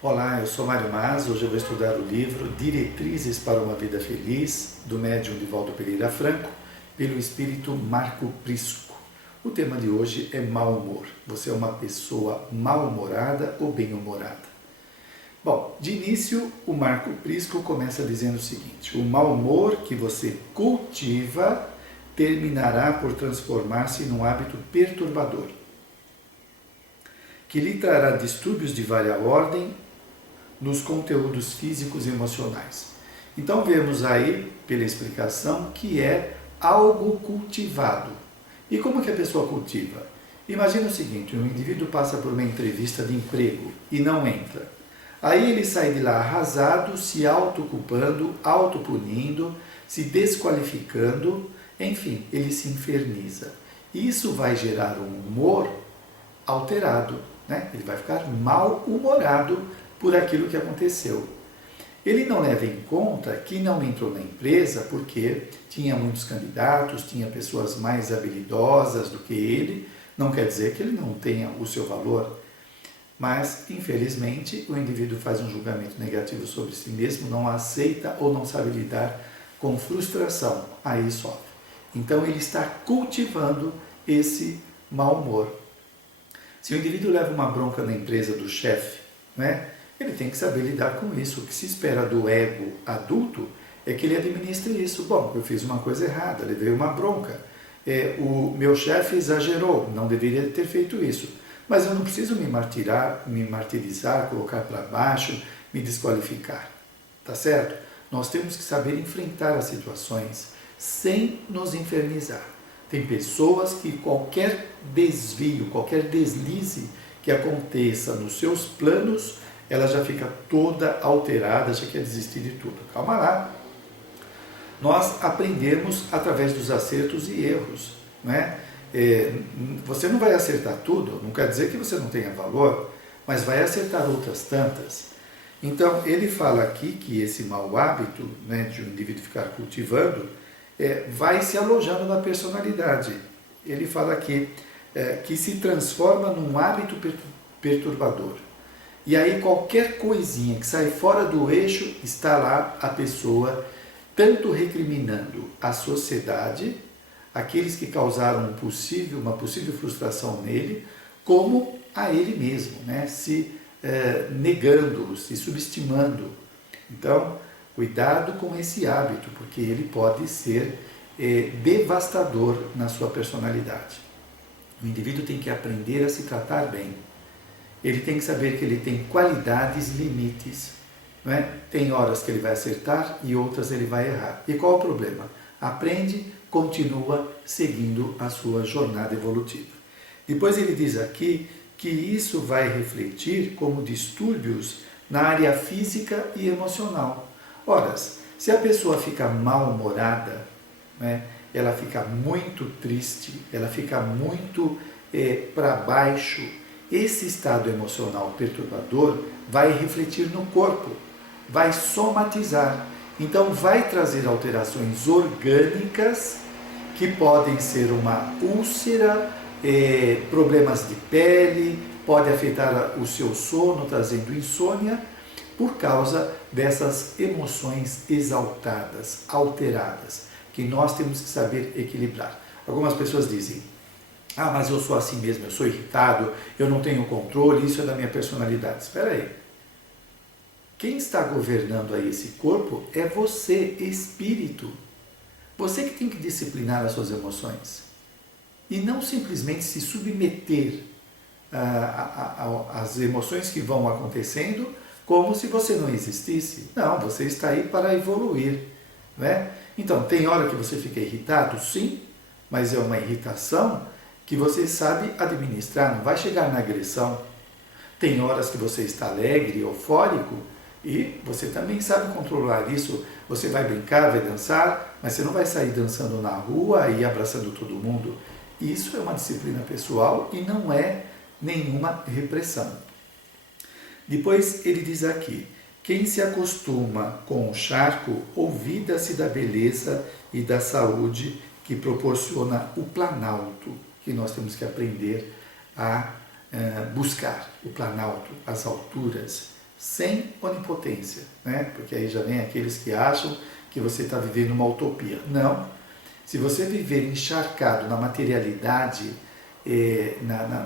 Olá, eu sou Mário Mas. Hoje eu vou estudar o livro Diretrizes para uma Vida Feliz, do médium Divaldo Pereira Franco, pelo espírito Marco Prisco. O tema de hoje é mau humor. Você é uma pessoa mal-humorada ou bem-humorada? Bom, de início, o Marco Prisco começa dizendo o seguinte: o mau humor que você cultiva terminará por transformar-se num hábito perturbador, que lhe trará distúrbios de várias ordem nos conteúdos físicos e emocionais. Então vemos aí, pela explicação, que é algo cultivado. E como que a pessoa cultiva? Imagina o seguinte: um indivíduo passa por uma entrevista de emprego e não entra. Aí ele sai de lá arrasado, se autoculpando, autopunindo, se desqualificando, enfim, ele se inferniza. Isso vai gerar um humor alterado, né? Ele vai ficar mal-humorado por aquilo que aconteceu. Ele não leva em conta que não entrou na empresa porque tinha muitos candidatos, tinha pessoas mais habilidosas do que ele. Não quer dizer que ele não tenha o seu valor, mas infelizmente o indivíduo faz um julgamento negativo sobre si mesmo, não aceita ou não sabe lidar com frustração, aí sofre. Então ele está cultivando esse mau humor. Se o indivíduo leva uma bronca na empresa do chefe, né, ele tem que saber lidar com isso. O que se espera do ego adulto é que ele administre isso. Bom, eu fiz uma coisa errada, levei uma bronca. O meu chefe exagerou, não deveria ter feito isso. Mas eu não preciso me martirizar, colocar para baixo, me desqualificar. Tá certo? Nós temos que saber enfrentar as situações sem nos infernizar. Tem pessoas que qualquer desvio, qualquer deslize que aconteça nos seus planos, ela já fica toda alterada, já quer desistir de tudo. Calma lá. Nós aprendemos através dos acertos e erros, né? Você não vai acertar tudo, não quer dizer que você não tenha valor, mas vai acertar outras tantas. Então, ele fala aqui que esse mau hábito, né, de um indivíduo ficar cultivando, vai se alojando na personalidade. Ele fala aqui que se transforma num hábito perturbador. E aí qualquer coisinha que sai fora do eixo, está lá a pessoa tanto recriminando a sociedade, aqueles que causaram uma possível frustração nele, como a ele mesmo, né? Se negando, se subestimando. Então, cuidado com esse hábito, porque ele pode ser devastador na sua personalidade. O indivíduo tem que aprender a se tratar bem. Ele tem que saber que ele tem qualidades, limites. Não é? Tem horas que ele vai acertar e outras ele vai errar. E qual o problema? Aprende, continua seguindo a sua jornada evolutiva. Depois ele diz aqui que isso vai refletir como distúrbios na área física e emocional. Ora, se a pessoa fica mal-humorada, né, ela fica muito triste, ela fica muito para baixo, esse estado emocional perturbador vai refletir no corpo, vai somatizar. Então vai trazer alterações orgânicas que podem ser uma úlcera, problemas de pele, pode afetar o seu sono, trazendo insônia, por causa dessas emoções exaltadas, alteradas, que nós temos que saber equilibrar. Algumas pessoas dizem: ah, mas eu sou assim mesmo, eu sou irritado, eu não tenho controle, isso é da minha personalidade. Espera aí. Quem está governando aí esse corpo é você, espírito. Você que tem que disciplinar as suas emoções. E não simplesmente se submeter às emoções que vão acontecendo como se você não existisse. Não, você está aí para evoluir, né? Então, tem hora que você fica irritado? Sim, mas é uma irritação que você sabe administrar, não vai chegar na agressão. Tem horas que você está alegre, eufórico, e você também sabe controlar isso. Você vai brincar, vai dançar, mas você não vai sair dançando na rua e abraçando todo mundo. Isso é uma disciplina pessoal e não é nenhuma repressão. Depois ele diz aqui: quem se acostuma com o charco, olvida-se da beleza e da saúde que proporciona o planalto, que nós temos que aprender a buscar. O planalto, as alturas, sem onipotência, né? Porque aí já vem aqueles que acham que você está vivendo uma utopia. Não. Se você viver encharcado na materialidade,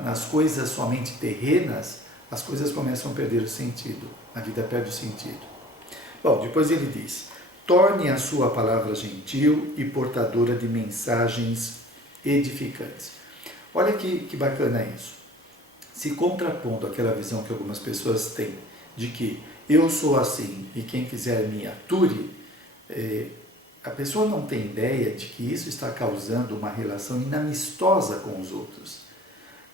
nas coisas somente terrenas, as coisas começam a perder o sentido, a vida perde o sentido. Bom, depois ele diz: torne a sua palavra gentil e portadora de mensagens edificantes. Olha que bacana isso. Se contrapondo àquela visão que algumas pessoas têm de que eu sou assim e quem quiser me ature, a pessoa não tem ideia de que isso está causando uma relação inamistosa com os outros.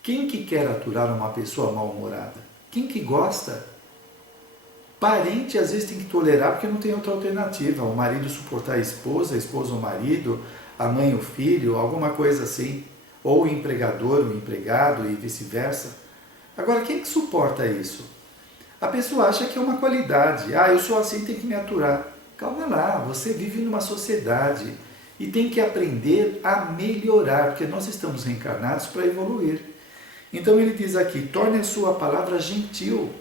Quem que quer aturar uma pessoa mal-humorada? Quem que gosta? Parente às vezes tem que tolerar porque não tem outra alternativa. O marido suportar a esposa o marido, a mãe o filho, alguma coisa assim. Ou o empregador, o empregado e vice-versa. Agora, quem que suporta isso? A pessoa acha que é uma qualidade. Ah, eu sou assim, tem que me aturar. Calma lá, você vive numa sociedade e tem que aprender a melhorar, porque nós estamos reencarnados para evoluir. Então ele diz aqui, torne a sua palavra gentil.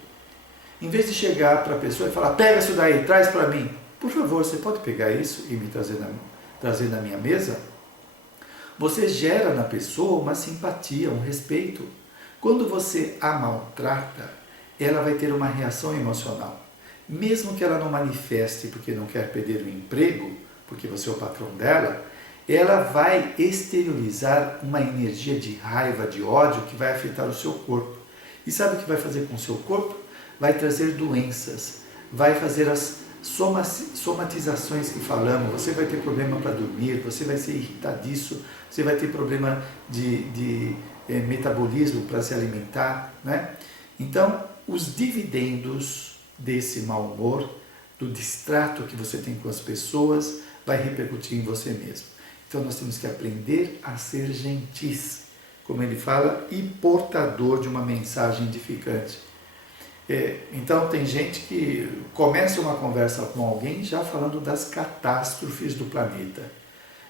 Em vez de chegar para a pessoa e falar, pega isso daí, traz para mim. Por favor, você pode pegar isso e me trazer na minha mesa? Você gera na pessoa uma simpatia, um respeito. Quando você a maltrata, ela vai ter uma reação emocional. Mesmo que ela não manifeste porque não quer perder o emprego, porque você é o patrão dela, ela vai exteriorizar uma energia de raiva, de ódio que vai afetar o seu corpo. E sabe o que vai fazer com o seu corpo? Vai trazer doenças, vai fazer as somatizações que falamos, você vai ter problema para dormir, você vai ser irritadiço, você vai ter problema de metabolismo para se alimentar, né? Então, os dividendos desse mau humor, do distrato que você tem com as pessoas, vai repercutir em você mesmo. Então nós temos que aprender a ser gentis, como ele fala, e portador de uma mensagem edificante. Então tem gente que começa uma conversa com alguém já falando das catástrofes do planeta.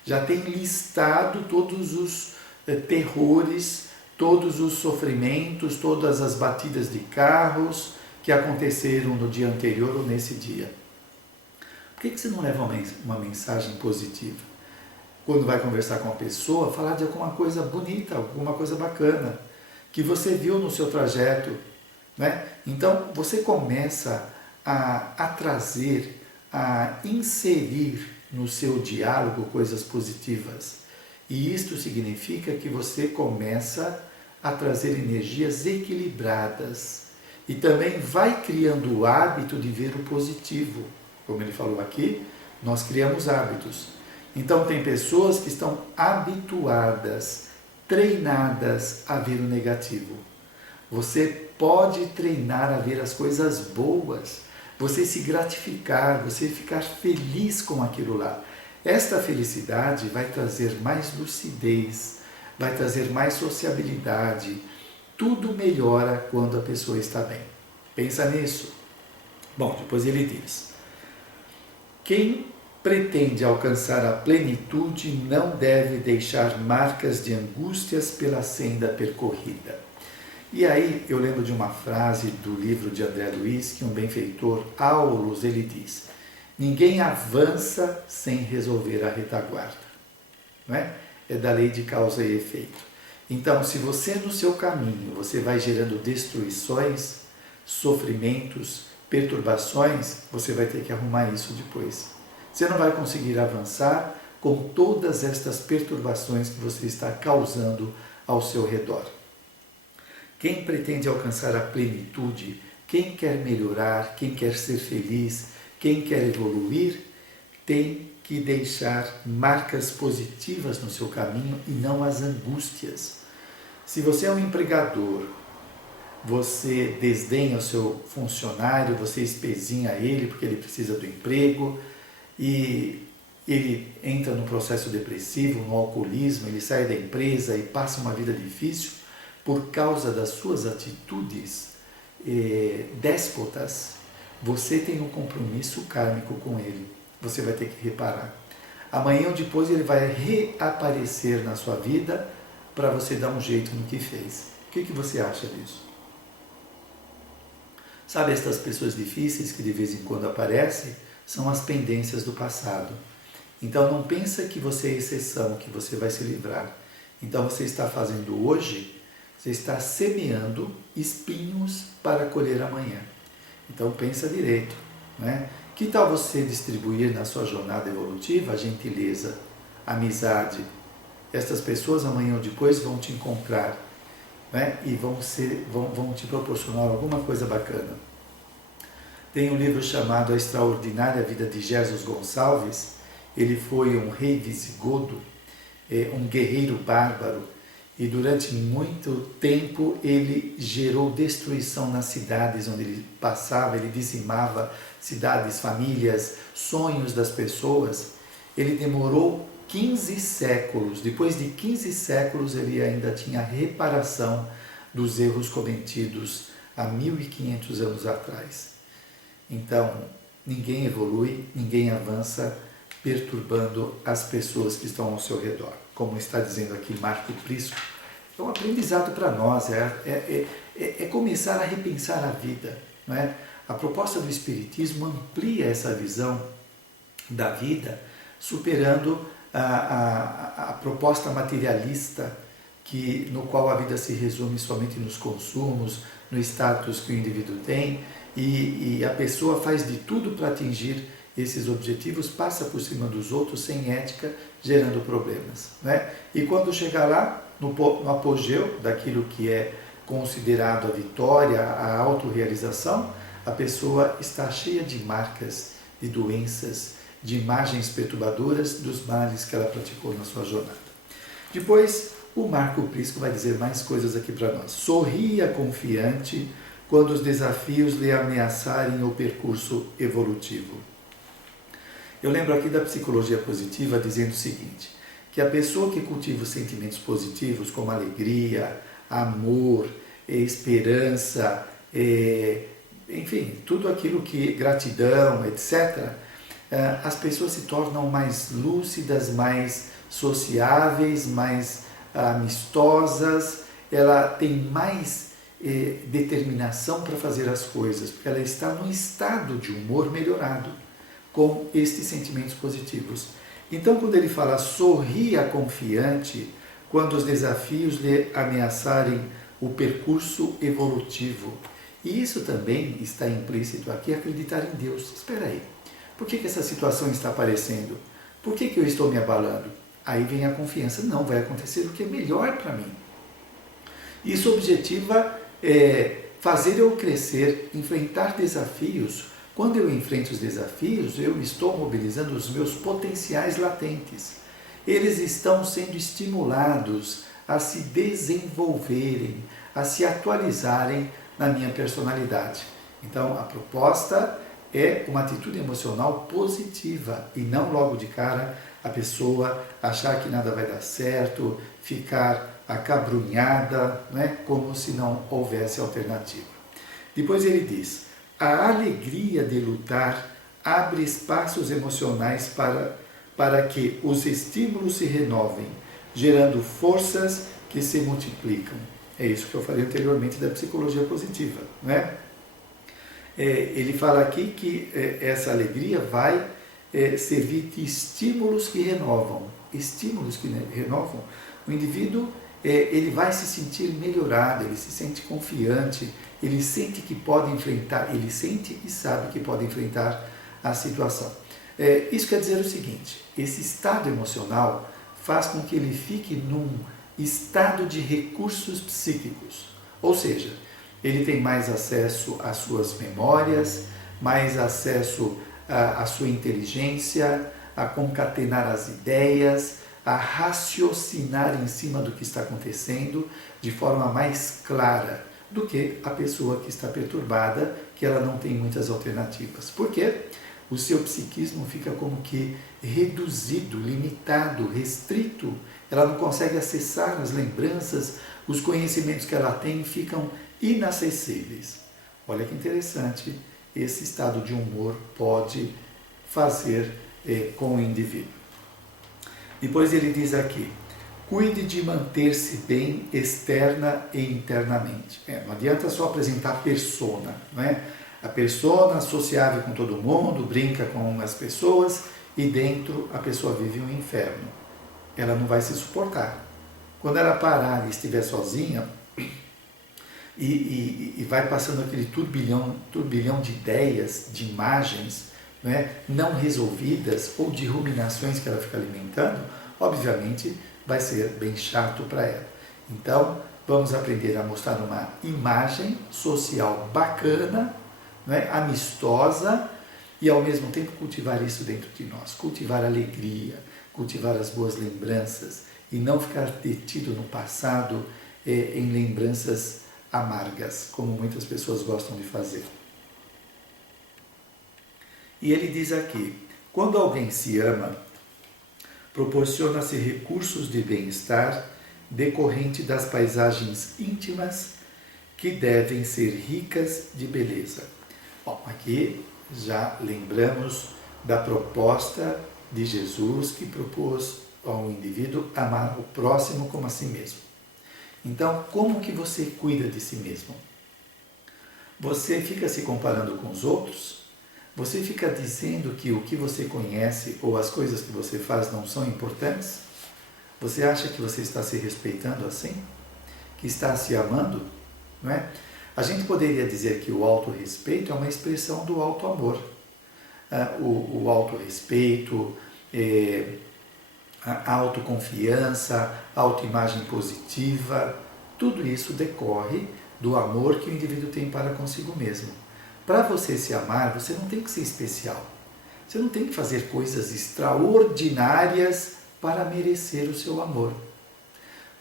Já tem listado todos os terrores, todos os sofrimentos, todas as batidas de carros que aconteceram no dia anterior ou nesse dia. Por que você não leva uma mensagem positiva? Quando vai conversar com uma pessoa, falar de alguma coisa bonita, alguma coisa bacana, que você viu no seu trajeto, né? Então, você começa a trazer, a inserir no seu diálogo coisas positivas. E isto significa que você começa a trazer energias equilibradas. E também vai criando o hábito de ver o positivo. Como ele falou aqui, nós criamos hábitos. Então, tem pessoas que estão habituadas, treinadas a ver o negativo. Você pode treinar a ver as coisas boas, você se gratificar, você ficar feliz com aquilo lá. Esta felicidade vai trazer mais lucidez, vai trazer mais sociabilidade. Tudo melhora quando a pessoa está bem. Pensa nisso. Bom, depois ele diz: quem pretende alcançar a plenitude não deve deixar marcas de angústias pela senda percorrida. E aí eu lembro de uma frase do livro de André Luiz, que um benfeitor, Aulus, ele diz: ninguém avança sem resolver a retaguarda. Não é? É da lei de causa e efeito. Então, se você no seu caminho, você vai gerando destruições, sofrimentos, perturbações, você vai ter que arrumar isso depois. Você não vai conseguir avançar com todas estas perturbações que você está causando ao seu redor. Quem pretende alcançar a plenitude, quem quer melhorar, quem quer ser feliz, quem quer evoluir, tem que deixar marcas positivas no seu caminho e não as angústias. Se você é um empregador, você desdenha o seu funcionário, você espezinha ele porque ele precisa do emprego e ele entra no processo depressivo, no alcoolismo, ele sai da empresa e passa uma vida difícil por causa das suas atitudes déspotas, você tem um compromisso kármico com ele. Você vai ter que reparar. Amanhã ou depois ele vai reaparecer na sua vida para você dar um jeito no que fez. O que você acha disso? Sabe, estas pessoas difíceis que de vez em quando aparecem são as pendências do passado. Então não pensa que você é exceção, que você vai se livrar. Então você está fazendo hoje, você está semeando espinhos para colher amanhã. Então pensa direito, né? Que tal você distribuir na sua jornada evolutiva a gentileza, a amizade? Estas pessoas amanhã ou depois vão te encontrar, né? E vão te proporcionar alguma coisa bacana. Tem um livro chamado A Extraordinária Vida de Jesus Gonçalves. Ele foi um rei visigodo, um guerreiro bárbaro, e durante muito tempo ele gerou destruição nas cidades onde ele passava, ele dizimava cidades, famílias, sonhos das pessoas. Ele demorou 15 séculos, depois de 15 séculos ele ainda tinha reparação dos erros cometidos há 1500 anos atrás. Então, ninguém evolui, ninguém avança perturbando as pessoas que estão ao seu redor. Como está dizendo aqui Marco Prisco, é um aprendizado para nós, é começar a repensar a vida. Não é? A proposta do Espiritismo amplia essa visão da vida, superando a proposta materialista, no qual a vida se resume somente nos consumos, no status que o indivíduo tem, e a pessoa faz de tudo para atingir esses objetivos, passa por cima dos outros sem ética, gerando problemas. Né? E quando chegar lá, no apogeu daquilo que é considerado a vitória, a autorrealização, a pessoa está cheia de marcas, de doenças, de imagens perturbadoras dos males que ela praticou na sua jornada. Depois, o Marco Prisco vai dizer mais coisas aqui para nós. Sorria confiante quando os desafios lhe ameaçarem o percurso evolutivo. Eu lembro aqui da psicologia positiva dizendo o seguinte, que a pessoa que cultiva os sentimentos positivos, como alegria, amor, esperança, enfim, tudo aquilo que, gratidão, etc., as pessoas se tornam mais lúcidas, mais sociáveis, mais amistosas, ela tem mais determinação para fazer as coisas, porque ela está num estado de humor melhorado, com estes sentimentos positivos. Então, quando ele fala sorria confiante, quando os desafios lhe ameaçarem o percurso evolutivo. E isso também está implícito aqui, acreditar em Deus. Espera aí, por que essa situação está aparecendo? Por que eu estou me abalando? Aí vem a confiança, não, vai acontecer o que é melhor para mim. Isso objetiva fazer eu crescer, enfrentar desafios. Quando eu enfrento os desafios, eu estou mobilizando os meus potenciais latentes. Eles estão sendo estimulados a se desenvolverem, a se atualizarem na minha personalidade. Então, a proposta é uma atitude emocional positiva e não logo de cara a pessoa achar que nada vai dar certo, ficar acabrunhada, né? Como se não houvesse alternativa. Depois ele diz, a alegria de lutar abre espaços emocionais para que os estímulos se renovem, gerando forças que se multiplicam. É isso que eu falei anteriormente da psicologia positiva, né? Ele fala aqui que essa alegria vai servir de estímulos que renovam. Estímulos que renovam. O indivíduo ele vai se sentir melhorado, ele se sente confiante, ele sente que pode enfrentar, ele sente e sabe que pode enfrentar a situação. Isso quer dizer o seguinte, esse estado emocional faz com que ele fique num estado de recursos psíquicos, ou seja, ele tem mais acesso às suas memórias, mais acesso à sua inteligência, a concatenar as ideias, a raciocinar em cima do que está acontecendo de forma mais clara do que a pessoa que está perturbada, que ela não tem muitas alternativas. Por quê? O seu psiquismo fica como que reduzido, limitado, restrito. Ela não consegue acessar as lembranças, os conhecimentos que ela tem ficam inacessíveis. Olha que interessante, esse estado de humor pode fazer com o indivíduo. Depois ele diz aqui, Cuide de manter-se bem externa e internamente. Não adianta só apresentar persona, não é? A persona sociável com todo mundo, brinca com as pessoas e dentro a pessoa vive um inferno. Ela não vai se suportar. Quando ela parar e estiver sozinha e vai passando aquele turbilhão de ideias, de imagens, não resolvidas ou de ruminações que ela fica alimentando, obviamente vai ser bem chato para ela. Então, vamos aprender a mostrar uma imagem social bacana, amistosa, e ao mesmo tempo cultivar isso dentro de nós, cultivar a alegria, cultivar as boas lembranças e não ficar detido no passado em lembranças amargas, como muitas pessoas gostam de fazer. E ele diz aqui, quando alguém se ama, proporciona-se recursos de bem-estar decorrente das paisagens íntimas que devem ser ricas de beleza. Bom, aqui já lembramos da proposta de Jesus que propôs ao indivíduo amar o próximo como a si mesmo. Então, como que você cuida de si mesmo? Você fica se comparando com os outros? Você fica dizendo que o que você conhece ou as coisas que você faz não são importantes? Você acha que você está se respeitando assim? Que está se amando? Não é? A gente poderia dizer que o autorrespeito é uma expressão do auto-amor. O autorrespeito, a autoconfiança, a autoimagem positiva, tudo isso decorre do amor que o indivíduo tem para consigo mesmo. Para você se amar, você não tem que ser especial. Você não tem que fazer coisas extraordinárias para merecer o seu amor.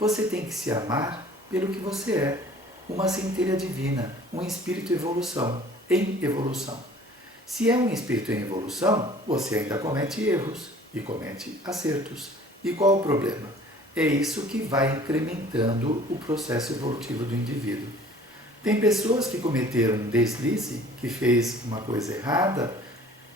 Você tem que se amar pelo que você é, uma centelha divina, um espírito em evolução. Se é um espírito em evolução, você ainda comete erros e comete acertos. E qual o problema? É isso que vai incrementando o processo evolutivo do indivíduo. Tem pessoas que cometeram um deslize, que fez uma coisa errada,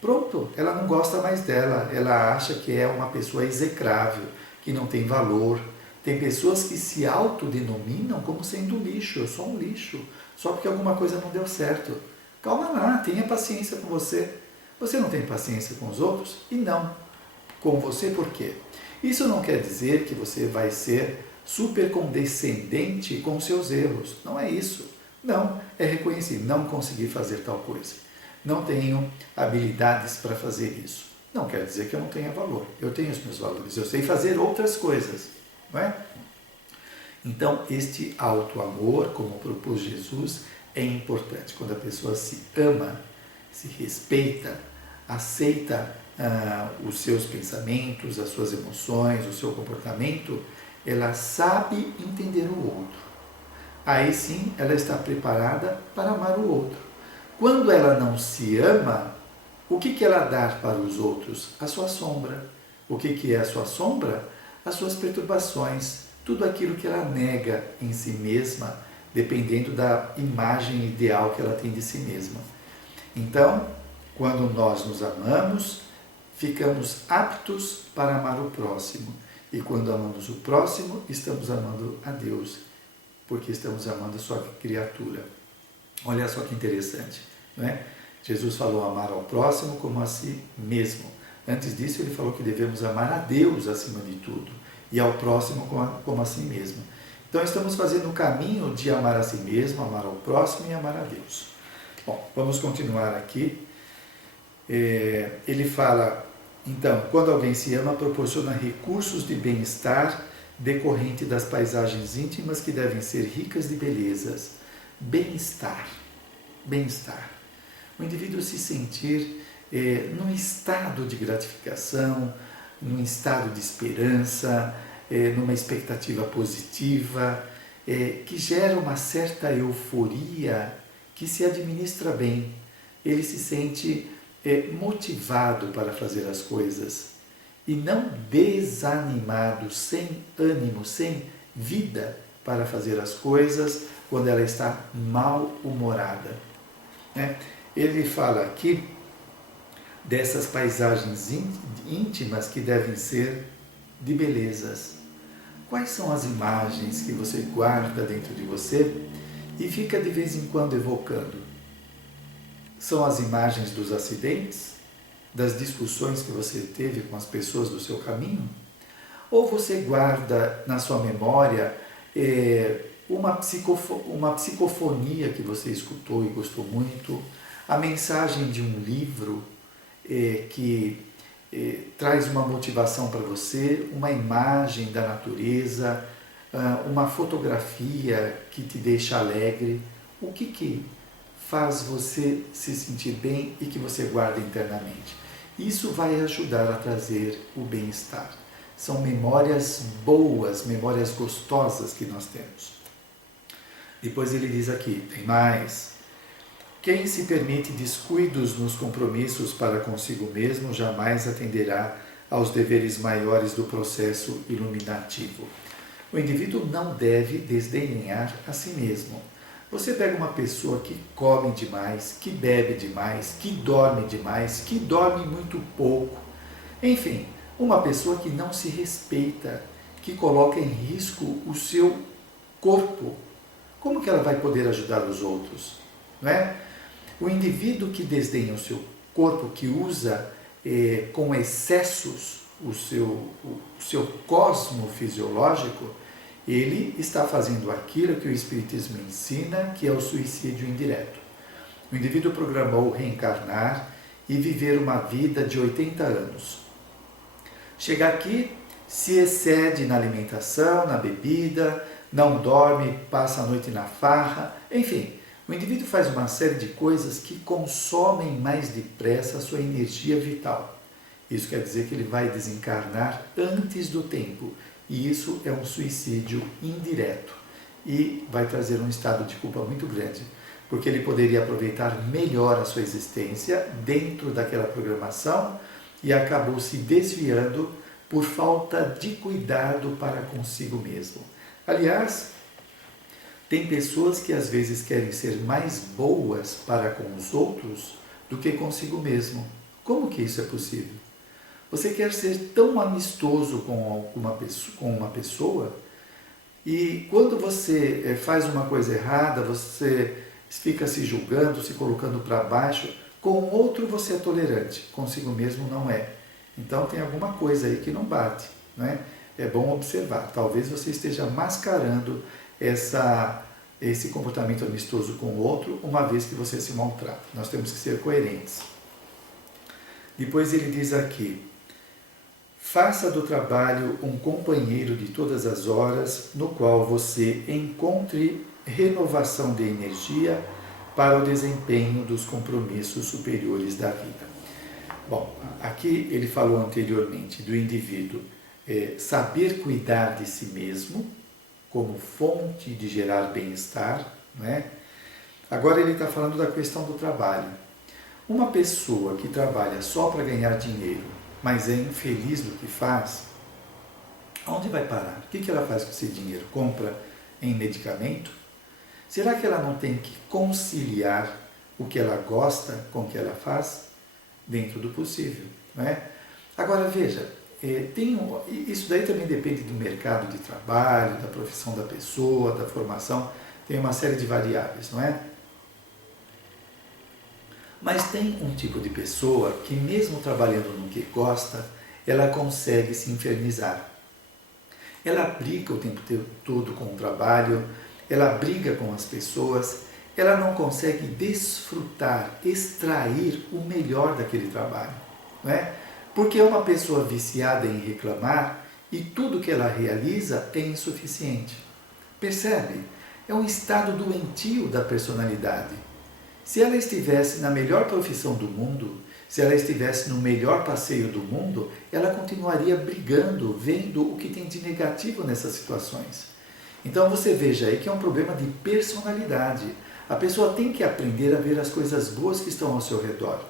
pronto, ela não gosta mais dela, ela acha que é uma pessoa execrável, que não tem valor. Tem pessoas que se autodenominam como sendo lixo, eu sou um lixo, só porque alguma coisa não deu certo. Calma lá, tenha paciência com você. Você não tem paciência com os outros? E não. Com você por quê? Isso não quer dizer que você vai ser super condescendente com seus erros. Não é isso. Não, é reconhecer, não consegui fazer tal coisa. Não tenho habilidades para fazer isso. Não quer dizer que eu não tenha valor. Eu tenho os meus valores, eu sei fazer outras coisas. Não é? Então, este auto-amor, como propôs Jesus, é importante. Quando a pessoa se ama, se respeita, aceita os seus pensamentos, as suas emoções, o seu comportamento, ela sabe entender o outro. Aí sim, ela está preparada para amar o outro. Quando ela não se ama, o que ela dá para os outros? A sua sombra. O que é a sua sombra? As suas perturbações, tudo aquilo que ela nega em si mesma, dependendo da imagem ideal que ela tem de si mesma. Então, quando nós nos amamos, ficamos aptos para amar o próximo. E quando amamos o próximo, estamos amando a Deus, porque estamos amando a sua criatura. Olha só que interessante, não é? Jesus falou amar ao próximo como a si mesmo. Antes disso, ele falou que devemos amar a Deus acima de tudo e ao próximo como a si mesmo. Então, estamos fazendo o caminho de amar a si mesmo, amar ao próximo e amar a Deus. Bom, vamos continuar aqui. Ele fala, então, quando alguém se ama, proporciona recursos de bem-estar decorrente das paisagens íntimas que devem ser ricas de belezas. Bem-estar. Bem-estar. O indivíduo se sentir num estado de gratificação, num estado de esperança, numa expectativa positiva, que gera uma certa euforia que se administra bem. Ele se sente motivado para fazer as coisas e não desanimado, sem ânimo, sem vida para fazer as coisas quando ela está mal-humorada. Ele fala aqui dessas paisagens íntimas que devem ser de belezas. Quais são as imagens que você guarda dentro de você e fica de vez em quando evocando? São as imagens dos acidentes, das discussões que você teve com as pessoas do seu caminho? Ou você guarda na sua memória uma psicofonia que você escutou e gostou muito, a mensagem de um livro que traz uma motivação para você, uma imagem da natureza, uma fotografia que te deixa alegre? O que faz você se sentir bem e que você guarda internamente? Isso vai ajudar a trazer o bem-estar. São memórias boas, memórias gostosas que nós temos. Depois ele diz aqui, tem mais. Quem se permite descuidos nos compromissos para consigo mesmo jamais atenderá aos deveres maiores do processo iluminativo. O indivíduo não deve desdenhar a si mesmo. Você pega uma pessoa que come demais, que bebe demais, que dorme muito pouco, enfim, uma pessoa que não se respeita, que coloca em risco o seu corpo. Como que ela vai poder ajudar os outros? Não é? O indivíduo que desdenha o seu corpo, que usa com excessos o seu cosmo fisiológico, ele está fazendo aquilo que o Espiritismo ensina, que é o suicídio indireto. O indivíduo programou reencarnar e viver uma vida de 80 anos. Chega aqui, se excede na alimentação, na bebida, não dorme, passa a noite na farra, enfim, o indivíduo faz uma série de coisas que consomem mais depressa a sua energia vital. Isso quer dizer que ele vai desencarnar antes do tempo, e isso é um suicídio indireto e vai trazer um estado de culpa muito grande, porque ele poderia aproveitar melhor a sua existência dentro daquela programação e acabou se desviando por falta de cuidado para consigo mesmo. Aliás, tem pessoas que às vezes querem ser mais boas para com os outros do que consigo mesmo. Como que isso é possível? Você quer ser tão amistoso com uma pessoa e quando você faz uma coisa errada, você fica se julgando, se colocando para baixo. Com o outro você é tolerante, consigo mesmo não é. Então tem alguma coisa aí que não bate, não é? É bom observar. Talvez você esteja mascarando esse comportamento amistoso com o outro, uma vez que você se maltrata. Nós temos que ser coerentes. Depois ele diz aqui, faça do trabalho um companheiro de todas as horas, no qual você encontre renovação de energia para o desempenho dos compromissos superiores da vida. Bom, aqui ele falou anteriormente do indivíduo saber cuidar de si mesmo como fonte de gerar bem-estar, não é? Agora ele está falando da questão do trabalho. Uma pessoa que trabalha só para ganhar dinheiro, mas é infeliz do que faz, aonde vai parar? O que ela faz com esse dinheiro? Compra em medicamento? Será que ela não tem que conciliar o que ela gosta com o que ela faz? Dentro do possível, não é? Agora veja, isso daí também depende do mercado de trabalho, da profissão da pessoa, da formação, tem uma série de variáveis, não é? Mas tem um tipo de pessoa que mesmo trabalhando no que gosta, ela consegue se infernizar. Ela briga o tempo todo com o trabalho, ela briga com as pessoas, ela não consegue desfrutar, extrair o melhor daquele trabalho, não é? Porque é uma pessoa viciada em reclamar e tudo que ela realiza é insuficiente. Percebe? É um estado doentio da personalidade. Se ela estivesse na melhor profissão do mundo, se ela estivesse no melhor passeio do mundo, ela continuaria brigando, vendo o que tem de negativo nessas situações. Então você veja aí que é um problema de personalidade. A pessoa tem que aprender a ver as coisas boas que estão ao seu redor.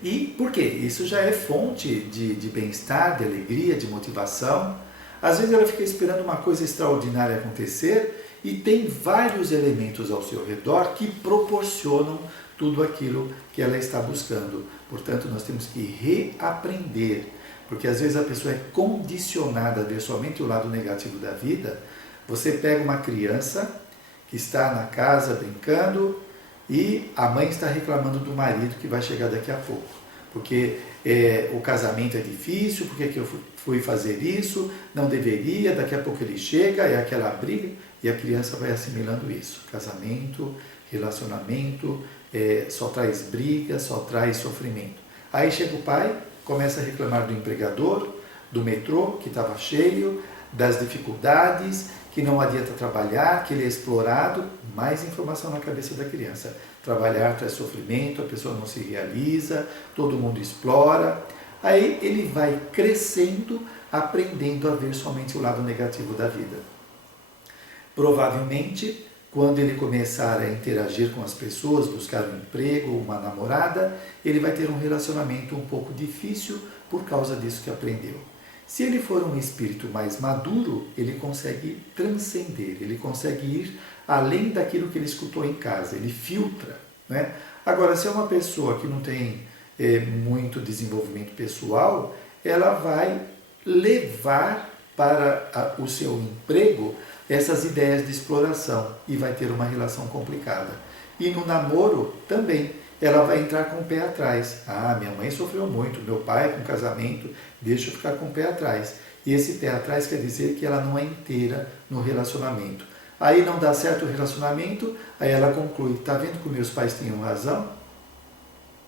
E por quê? Isso já é fonte de bem-estar, de alegria, de motivação. Às vezes ela fica esperando uma coisa extraordinária acontecer e tem vários elementos ao seu redor que proporcionam tudo aquilo que ela está buscando. Portanto, nós temos que reaprender, porque às vezes a pessoa é condicionada a ver somente o lado negativo da vida. Você pega uma criança que está na casa brincando e a mãe está reclamando do marido que vai chegar daqui a pouco, porque o casamento é difícil, porque que eu fui fazer isso, não deveria, daqui a pouco ele chega, é aquela briga, e a criança vai assimilando isso. Casamento, relacionamento, só traz briga, só traz sofrimento. Aí chega o pai, começa a reclamar do empregador, do metrô que estava cheio, das dificuldades, que não adianta trabalhar, que ele é explorado. Mais informação na cabeça da criança. Trabalhar traz sofrimento, a pessoa não se realiza, todo mundo explora. Aí ele vai crescendo, aprendendo a ver somente o lado negativo da vida. Provavelmente, quando ele começar a interagir com as pessoas, buscar um emprego, uma namorada, ele vai ter um relacionamento um pouco difícil por causa disso que aprendeu. Se ele for um espírito mais maduro, ele consegue transcender, ele consegue ir além daquilo que ele escutou em casa, ele filtra, né? Agora, se é uma pessoa que não tem muito desenvolvimento pessoal, ela vai levar para o seu emprego essas ideias de exploração e vai ter uma relação complicada. E no namoro também, ela vai entrar com o pé atrás. Ah, minha mãe sofreu muito, meu pai com casamento, deixa eu ficar com o pé atrás. E esse pé atrás quer dizer que ela não é inteira no relacionamento. Aí não dá certo o relacionamento, aí ela conclui, está vendo que meus pais tinham razão?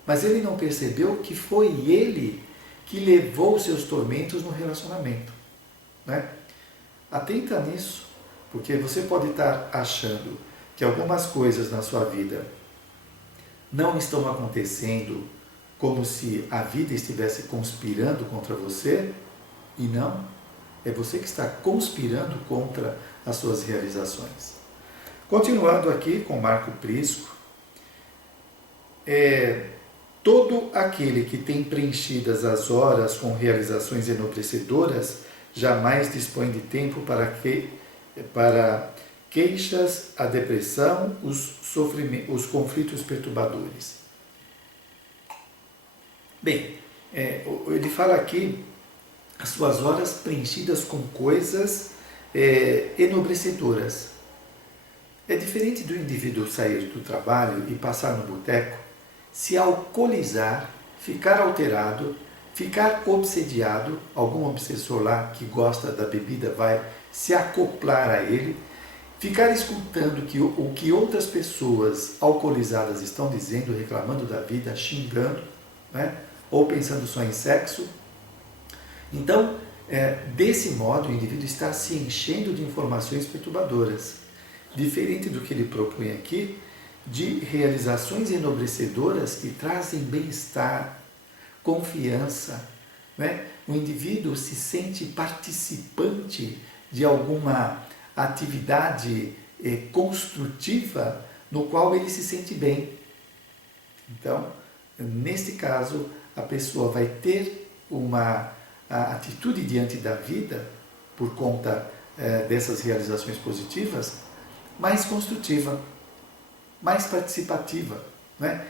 Mas ele não percebeu que foi ele que levou os seus tormentos no relacionamento, né? Atenta nisso, porque você pode estar achando que algumas coisas na sua vida não estão acontecendo como se a vida estivesse conspirando contra você, e não, é você que está conspirando contra as suas realizações. Continuando aqui com Marco Prisco, todo aquele que tem preenchidas as horas com realizações enobrecedoras jamais dispõe de tempo para queixas, a depressão, os conflitos perturbadores. Bem, ele fala aqui as suas horas preenchidas com coisas enobrecedoras. É diferente do indivíduo sair do trabalho e passar no boteco, se alcoolizar, ficar alterado, ficar obsediado, algum obsessor lá que gosta da bebida vai se acoplar a ele, ficar escutando o que outras pessoas alcoolizadas estão dizendo, reclamando da vida, xingando, né? Ou pensando só em sexo. Então, desse modo, o indivíduo está se enchendo de informações perturbadoras. Diferente do que ele propõe aqui, de realizações enobrecedoras que trazem bem-estar, confiança, né? O indivíduo se sente participante de alguma atividade construtiva no qual ele se sente bem. Então, neste caso, a pessoa vai ter uma atitude diante da vida, por conta dessas realizações positivas, mais construtiva, mais participativa, né?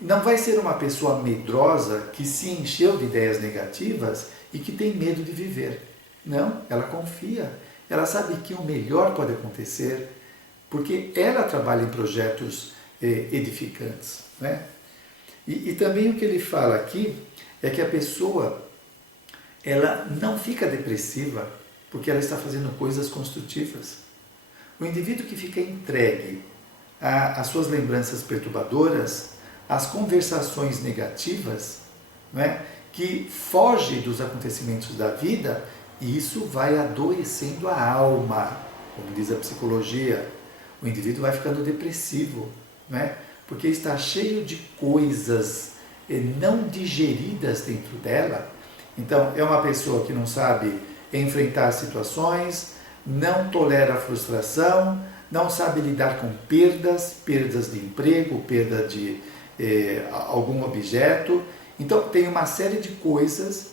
Não vai ser uma pessoa medrosa que se encheu de ideias negativas e que tem medo de viver. Não, ela confia, ela sabe que o melhor pode acontecer, porque ela trabalha em projetos edificantes, né? E também o que ele fala aqui é que a pessoa ela não fica depressiva porque ela está fazendo coisas construtivas. O indivíduo que fica entregue às suas lembranças perturbadoras, às conversações negativas, né, que foge dos acontecimentos da vida, isso vai adoecendo a alma, como diz a psicologia. O indivíduo vai ficando depressivo, né, porque está cheio de coisas não digeridas dentro dela. Então, é uma pessoa que não sabe enfrentar situações, não tolera a frustração, não sabe lidar com perdas de emprego, perda de algum objeto. Então, tem uma série de coisas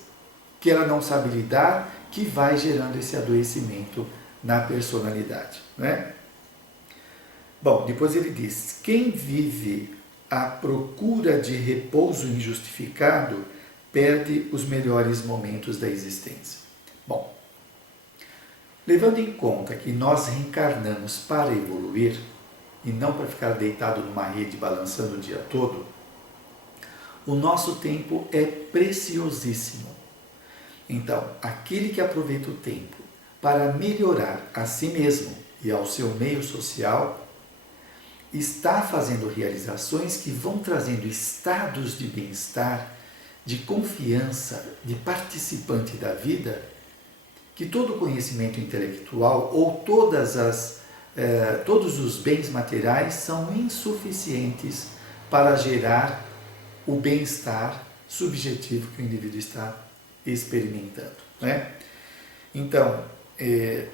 que ela não sabe lidar, que vai gerando esse adoecimento na personalidade, né? Bom, depois ele diz, quem vive a procura de repouso injustificado perde os melhores momentos da existência. Bom, levando em conta que nós reencarnamos para evoluir e não para ficar deitado numa rede balançando o dia todo, o nosso tempo é preciosíssimo. Então, aquele que aproveita o tempo para melhorar a si mesmo e ao seu meio social, está fazendo realizações que vão trazendo estados de bem-estar, de confiança, de participante da vida, que todo conhecimento intelectual ou todos os bens materiais são insuficientes para gerar o bem-estar subjetivo que o indivíduo está experimentando, né? Então,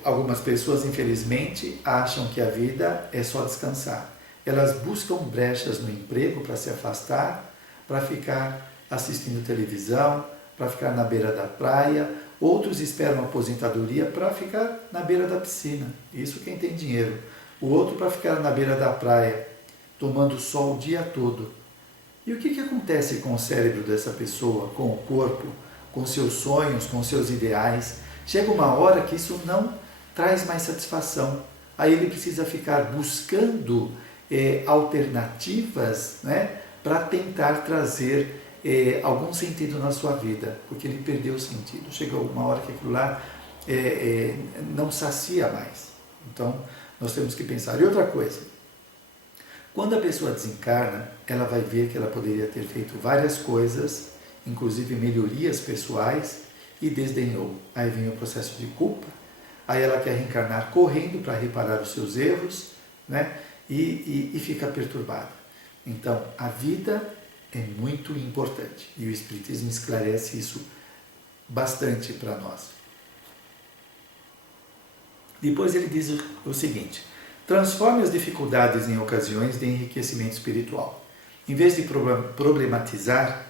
algumas pessoas, infelizmente, acham que a vida é só descansar. Elas buscam brechas no emprego para se afastar, para ficar assistindo televisão, para ficar na beira da praia. Outros esperam aposentadoria para ficar na beira da piscina. Isso quem tem dinheiro. O outro para ficar na beira da praia, tomando sol o dia todo. E o que acontece com o cérebro dessa pessoa, com o corpo, com seus sonhos, com seus ideais? Chega uma hora que isso não traz mais satisfação. Aí ele precisa ficar buscando alternativas, né, para tentar trazer algum sentido na sua vida, porque ele perdeu o sentido. Chega uma hora que aquilo lá não sacia mais. Então, nós temos que pensar. E outra coisa, quando a pessoa desencarna, ela vai ver que ela poderia ter feito várias coisas, inclusive melhorias pessoais, e desdenhou. Aí vem o processo de culpa, aí ela quer reencarnar correndo para reparar os seus erros, né? E fica perturbada. Então, a vida é muito importante e o Espiritismo esclarece isso bastante para nós. Depois ele diz o seguinte: transforme as dificuldades em ocasiões de enriquecimento espiritual. Em vez de problematizar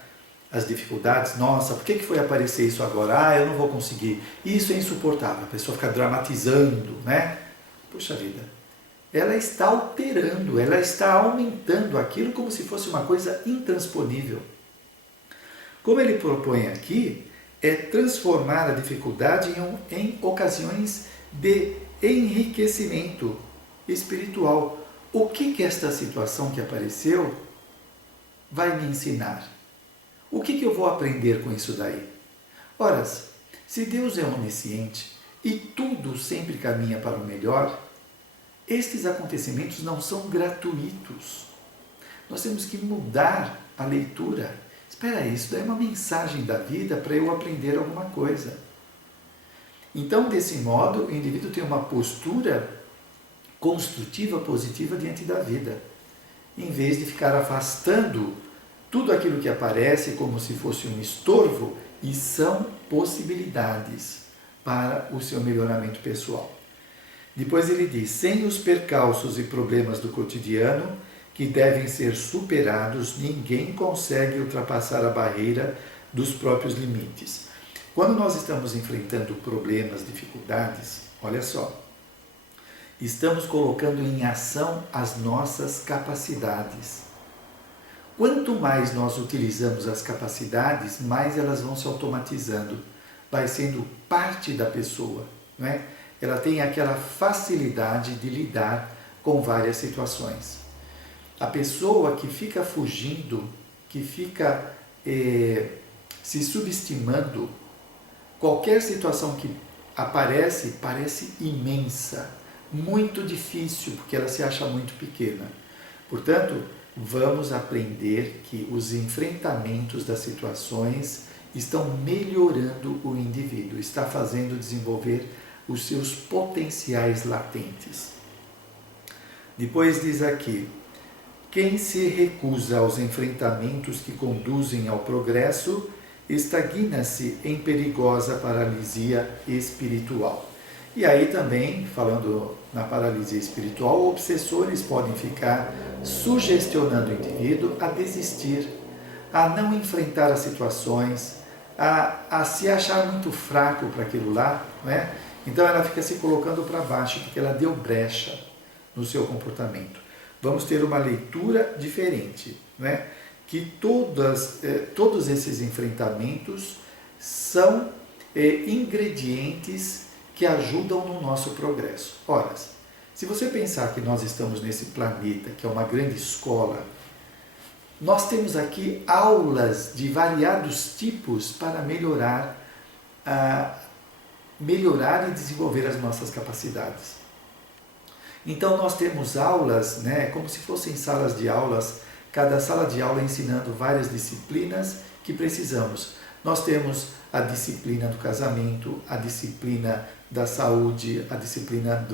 as dificuldades, nossa, por que foi aparecer isso agora? Eu não vou conseguir. Isso é insuportável. A pessoa fica dramatizando, né? Puxa vida. Ela está alterando, ela está aumentando aquilo como se fosse uma coisa intransponível. Como ele propõe aqui, é transformar a dificuldade em ocasiões de enriquecimento espiritual. O que esta situação que apareceu vai me ensinar? O que eu vou aprender com isso daí? Ora, se Deus é onisciente e tudo sempre caminha para o melhor, estes acontecimentos não são gratuitos. Nós temos que mudar a leitura. Espera aí, isso daí é uma mensagem da vida para eu aprender alguma coisa. Então, desse modo, o indivíduo tem uma postura construtiva, positiva diante da vida, em vez de ficar afastando tudo aquilo que aparece como se fosse um estorvo, e são possibilidades para o seu melhoramento pessoal. Depois ele diz: sem os percalços e problemas do cotidiano, que devem ser superados, ninguém consegue ultrapassar a barreira dos próprios limites. Quando nós estamos enfrentando problemas, dificuldades, olha só, estamos colocando em ação as nossas capacidades. Quanto mais nós utilizamos as capacidades, mais elas vão se automatizando, vai sendo parte da pessoa, não é? Ela tem aquela facilidade de lidar com várias situações. A pessoa que fica fugindo, que fica se subestimando, qualquer situação que aparece, parece imensa, muito difícil, porque ela se acha muito pequena. Portanto, vamos aprender que os enfrentamentos das situações estão melhorando o indivíduo, está fazendo desenvolver os seus potenciais latentes. Depois diz aqui: quem se recusa aos enfrentamentos que conduzem ao progresso, estagna-se em perigosa paralisia espiritual. E aí também, falando na paralisia espiritual, obsessores podem ficar sugestionando o indivíduo a desistir, a não enfrentar as situações, a se achar muito fraco para aquilo lá, não é? Então ela fica se colocando para baixo, porque ela deu brecha no seu comportamento. Vamos ter uma leitura diferente. né, que todos esses enfrentamentos são ingredientes que ajudam no nosso progresso. Ora, se você pensar que nós estamos nesse planeta, que é uma grande escola, nós temos aqui aulas de variados tipos para melhorar e desenvolver as nossas capacidades. Então nós temos aulas, né, como se fossem salas de aulas, cada sala de aula ensinando várias disciplinas que precisamos. Nós temos a disciplina do casamento, a disciplina da saúde, a disciplina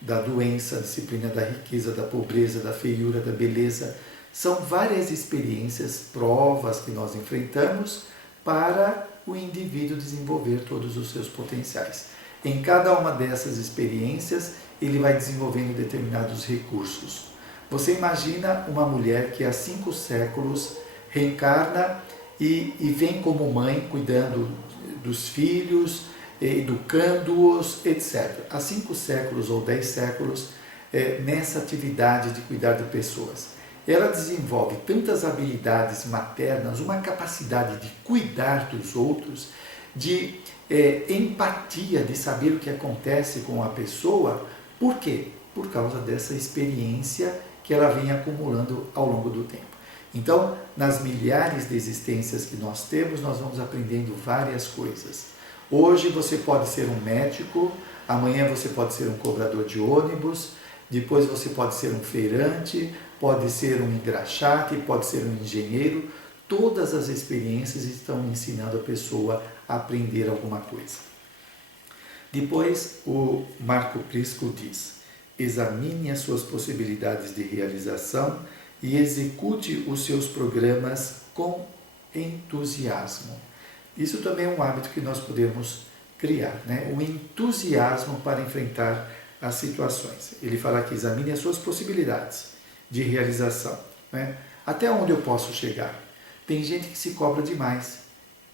da doença, a disciplina da riqueza, da pobreza, da feiura, da beleza. São várias experiências, provas que nós enfrentamos para o indivíduo desenvolver todos os seus potenciais. Em cada uma dessas experiências, ele vai desenvolvendo determinados recursos. Você imagina uma mulher que há 5 séculos reencarna e vem como mãe, cuidando dos filhos, educando-os, etc. Há 5 séculos ou 10 séculos nessa atividade de cuidar de pessoas. Ela desenvolve tantas habilidades maternas, uma capacidade de cuidar dos outros, de empatia, de saber o que acontece com a pessoa. Por quê? Por causa dessa experiência que ela vem acumulando ao longo do tempo. Então, nas milhares de existências que nós temos, nós vamos aprendendo várias coisas. Hoje você pode ser um médico, amanhã você pode ser um cobrador de ônibus, depois você pode ser um feirante, pode ser um engraxate, pode ser um engenheiro. Todas as experiências estão ensinando a pessoa a aprender alguma coisa. Depois, o Marco Prisco diz: examine as suas possibilidades de realização e execute os seus programas com entusiasmo. Isso também é um hábito que nós podemos criar, né? O entusiasmo para enfrentar as situações. Ele fala que examine as suas possibilidades de realização, né? Até onde eu posso chegar? Tem gente que se cobra demais,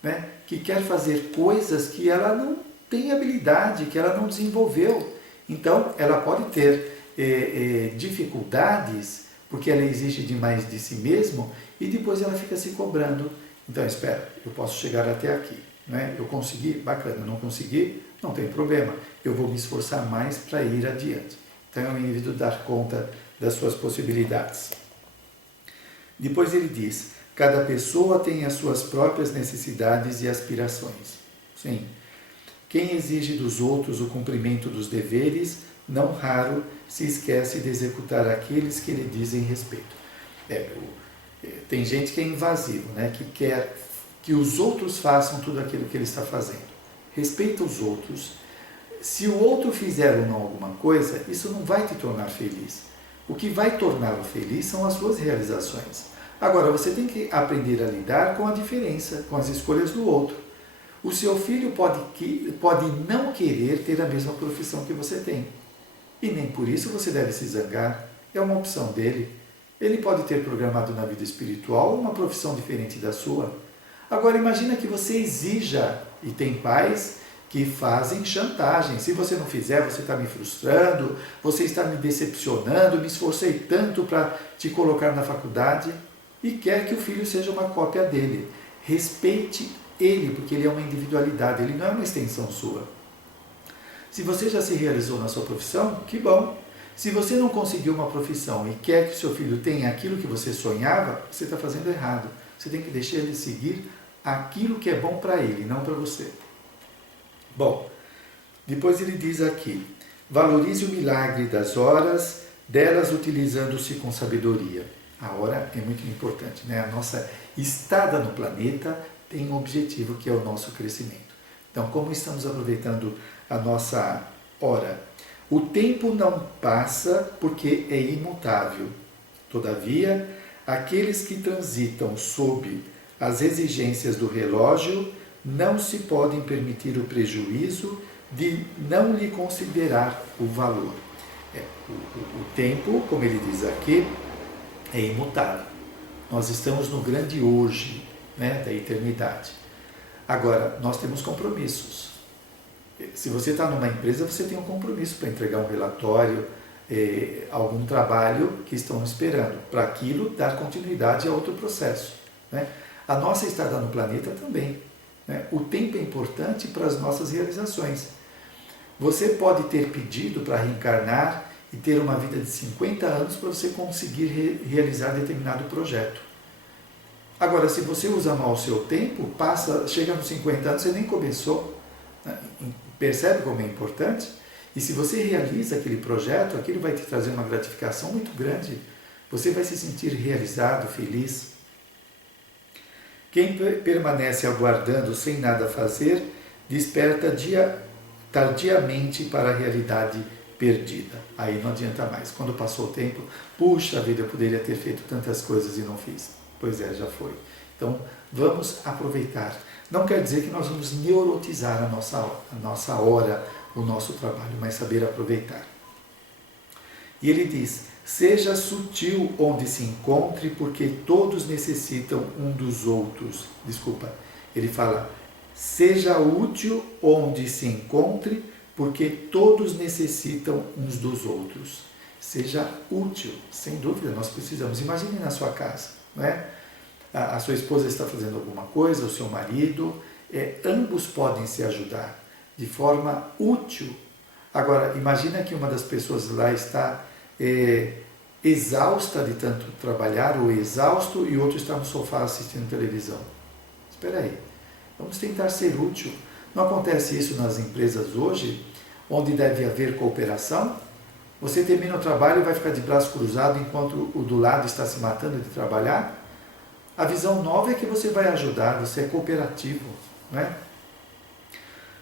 né? Que quer fazer coisas que ela não tem habilidade, que ela não desenvolveu. Então, ela pode ter dificuldades, porque ela exige demais de si mesma, e depois ela fica se cobrando. Então, espera, eu posso chegar até aqui, né? Eu consegui, bacana, não consegui, não tem problema, eu vou me esforçar mais para ir adiante. Então, é o indivíduo dar conta das suas possibilidades. Depois ele diz: cada pessoa tem as suas próprias necessidades e aspirações. Sim. Quem exige dos outros o cumprimento dos deveres, não raro se esquece de executar aqueles que lhe dizem respeito. Tem gente que é invasivo, né? Que quer que os outros façam tudo aquilo que ele está fazendo. Respeita os outros. Se o outro fizer ou não alguma coisa, isso não vai te tornar feliz. O que vai torná-lo feliz são as suas realizações. Agora, você tem que aprender a lidar com a diferença, com as escolhas do outro. O seu filho pode não querer ter a mesma profissão que você tem. E nem por isso você deve se zangar. É uma opção dele. Ele pode ter programado na vida espiritual uma profissão diferente da sua. Agora imagina que você exija, e tem pais que fazem chantagem. Se você não fizer, você está me frustrando, você está me decepcionando, me esforcei tanto para te colocar na faculdade, e quer que o filho seja uma cópia dele. Respeite ele, porque ele é uma individualidade, ele não é uma extensão sua. Se você já se realizou na sua profissão, que bom. Se você não conseguiu uma profissão e quer que seu filho tenha aquilo que você sonhava, você está fazendo errado. Você tem que deixar ele seguir aquilo que é bom para ele, não para você. Bom, depois ele diz aqui: valorize o milagre das horas, delas utilizando-se com sabedoria. A hora é muito importante, né? A nossa estada no planeta tem um objetivo que é o nosso crescimento. Então, como estamos aproveitando a nossa hora? O tempo não passa porque é imutável. Todavia, aqueles que transitam sob as exigências do relógio não se podem permitir o prejuízo de não lhe considerar o valor. O tempo, como ele diz aqui, é imutável. Nós estamos no grande hoje, né, da eternidade. Agora, nós temos compromissos. Se você está numa empresa, você tem um compromisso para entregar um relatório, algum trabalho que estão esperando, para aquilo dar continuidade a outro processo, né? A nossa estada no planeta também, né? O tempo é importante para as nossas realizações. Você pode ter pedido para reencarnar e ter uma vida de 50 anos para você conseguir realizar determinado projeto. Agora, se você usa mal o seu tempo, chega nos 50 anos, você nem começou, né? Percebe como é importante? E se você realiza aquele projeto, aquilo vai te trazer uma gratificação muito grande. Você vai se sentir realizado, feliz. Quem permanece aguardando sem nada fazer, desperta tardiamente para a realidade perdida. Aí não adianta mais. Quando passou o tempo, puxa vida, eu poderia ter feito tantas coisas e não fiz. Pois é, já foi. Então, vamos aproveitar. Não quer dizer que nós vamos neurotizar a nossa hora, o nosso trabalho, mas saber aproveitar. E ele diz, seja sutil onde se encontre, porque todos necessitam um dos outros. Desculpa, ele fala, seja útil onde se encontre, porque todos necessitam uns dos outros. Seja útil, sem dúvida, nós precisamos. Imagine na sua casa, não é? A sua esposa está fazendo alguma coisa, o seu marido, ambos podem se ajudar de forma útil. Agora, imagina que uma das pessoas lá está exausta de tanto trabalhar, ou exausto, e o outro está no sofá assistindo televisão. Espera aí, vamos tentar ser útil. Não acontece isso nas empresas hoje, onde deve haver cooperação? Você termina o trabalho e vai ficar de braço cruzado enquanto o do lado está se matando de trabalhar? A visão nova é que você vai ajudar, você é cooperativo, não é?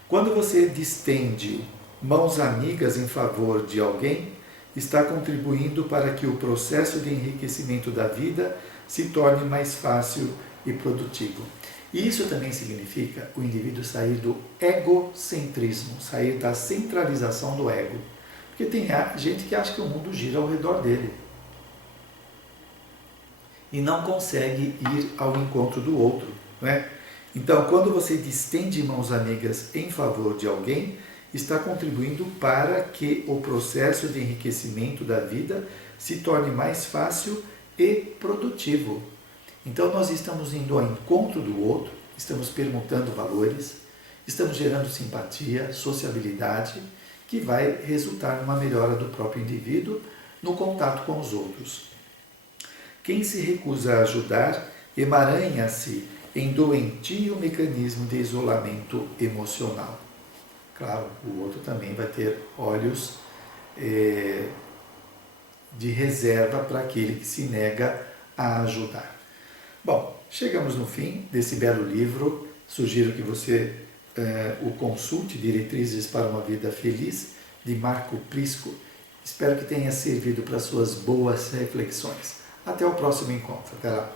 Quando você distende mãos amigas em favor de alguém, está contribuindo para que o processo de enriquecimento da vida se torne mais fácil e produtivo. E isso também significa o indivíduo sair do egocentrismo, sair da centralização do ego. Porque tem gente que acha que o mundo gira ao redor dele e não consegue ir ao encontro do outro, não é? Então, quando você distende mãos amigas em favor de alguém, está contribuindo para que o processo de enriquecimento da vida se torne mais fácil e produtivo. Então, nós estamos indo ao encontro do outro, estamos permutando valores, estamos gerando simpatia, sociabilidade, que vai resultar numa melhora do próprio indivíduo no contato com os outros. Quem se recusa a ajudar emaranha-se em doentio mecanismo de isolamento emocional. Claro, o outro também vai ter olhos de reserva para aquele que se nega a ajudar. Bom, chegamos no fim desse belo livro. Sugiro que você o consulte, Diretrizes para uma Vida Feliz, de Marco Prisco. Espero que tenha servido para suas boas reflexões. Até o próximo encontro. Até lá.